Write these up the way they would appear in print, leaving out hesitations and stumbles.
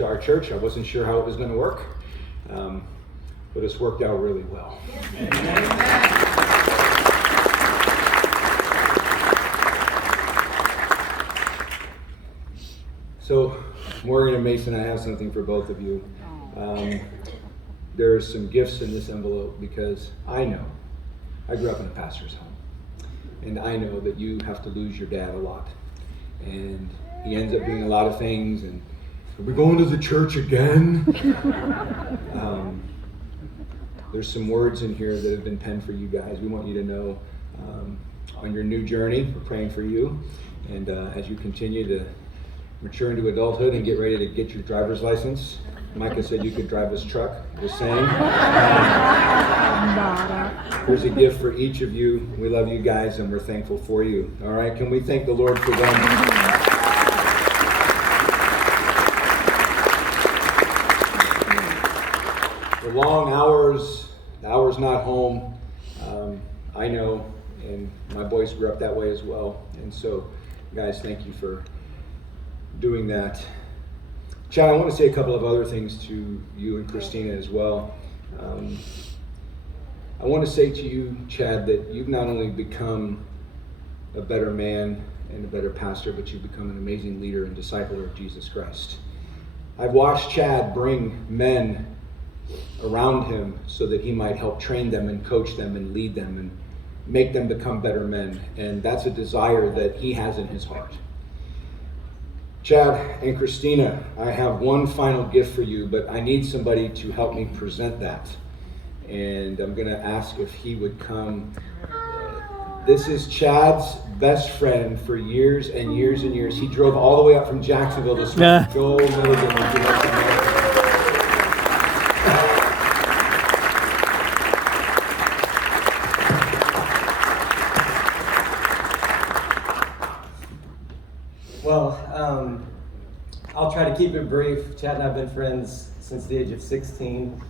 to our church. I wasn't sure how it was going to work, but it's worked out really well. So, Morgan and Mason, I have something for both of you. There's some gifts in this envelope because I know, I grew up in a pastor's home, and I know that you have to lose your dad a lot. And he ends up doing a lot of things, and are we going to the church again? There's some words in here that have been penned for you guys. We want you to know on your new journey, we're praying for you. And as you continue to mature into adulthood and get ready to get your driver's license, Micah said you could drive his truck, just saying. Here's a gift for each of you. We love you guys and we're thankful for you. All right, can we thank the Lord for them? The long hours, the hours not home, I know, and my boys grew up that way as well. And so, guys, thank you for doing that. Chad, I want to say a couple of other things to you and Christina as well. I want to say to you, Chad, that you've not only become a better man and a better pastor, but you've become an amazing leader and discipler of Jesus Christ. I've watched Chad bring men around him so that he might help train them and coach them and lead them and make them become better men. And that's a desire that he has in his heart. Chad and Christina, I have one final gift for you, but I need somebody to help me present that. And I'm going to ask if he would come. This is Chad's best friend for years and years and years. He drove all the way up from Jacksonville to speak. Joel Milligan. I'll try to keep it brief. Chad and I have been friends since the age of 16,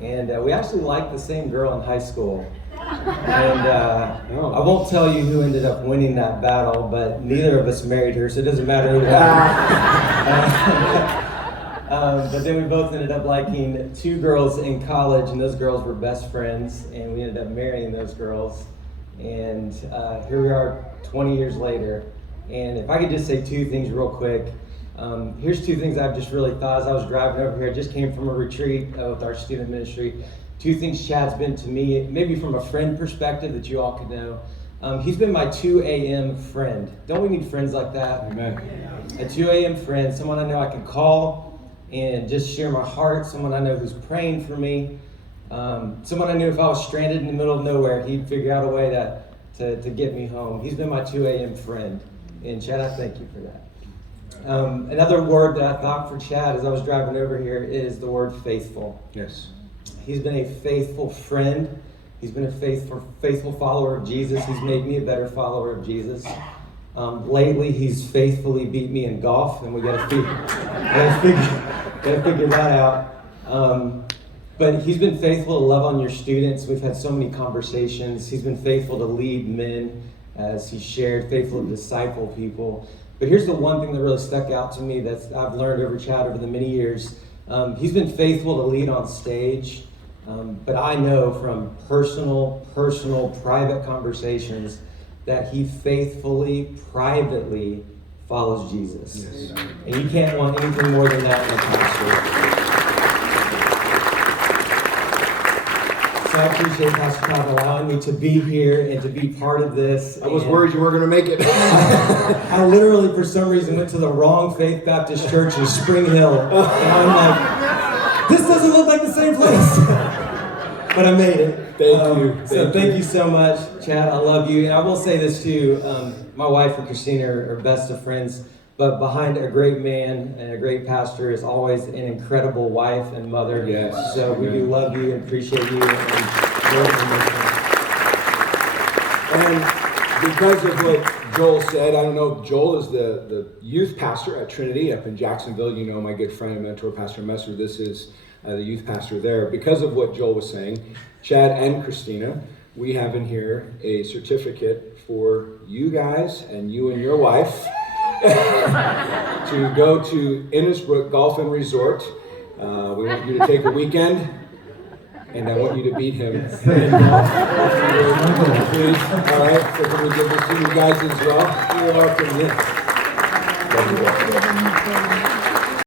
and we actually liked the same girl in high school. And I won't tell you who ended up winning that battle, but neither of us married her, so it doesn't matter who won. But then we both ended up liking two girls in college, and those girls were best friends, and we ended up marrying those girls. And here we are 20 years later. And if I could just say two things real quick. Here's two things I've just really thought as I was driving over here. I just came from a retreat with our student ministry. Two things Chad's been to me, maybe from a friend perspective that you all could know. He's been my 2 a.m. friend. Don't we need friends like that? Amen. A 2 a.m. friend, someone I know I can call and just share my heart, someone I know who's praying for me, someone I knew if I was stranded in the middle of nowhere, he'd figure out a way to get me home. He's been my 2 a.m. friend. And Chad, I thank you for that. Another word that I thought for Chad as I was driving over here is the word faithful. Yes. He's been a faithful friend. He's been a faithful follower of Jesus. He's made me a better follower of Jesus. Lately, he's faithfully beat me in golf, and we gotta figure that out. But he's been faithful to love on your students. We've had so many conversations. He's been faithful to lead men as he shared, faithful to disciple people. But here's the one thing that really stuck out to me that I've learned over Chad over the many years. He's been faithful to lead on stage, but I know from personal, private conversations that he faithfully, privately follows Jesus. Yes. And you can't want anything more than that in a pastor. So I appreciate Pastor Todd allowing me to be here and to be part of this. I was worried you weren't going to make it. I literally, for some reason, went to the wrong Faith Baptist Church in Spring Hill. And I'm like, this doesn't look like the same place. But I made it. Thank you so much, Chad. I love you. And I will say this too. My wife and Christina are best of friends. But behind a great man and a great pastor is always an incredible wife and mother. Yes. So we do love you and appreciate you. And because of what Joel said, I don't know, Joel is the youth pastor at Trinity up in Jacksonville. You know my good friend and mentor, Pastor Messer. This is the youth pastor there. Because of what Joel was saying, Chad and Christina, we have in here a certificate for you guys and you and your wife. to go to Innisbrook Golf and Resort. We want you to take a weekend, and I want you to beat him. Please. All right, so can we give this to you guys as well? You're welcome. Yes.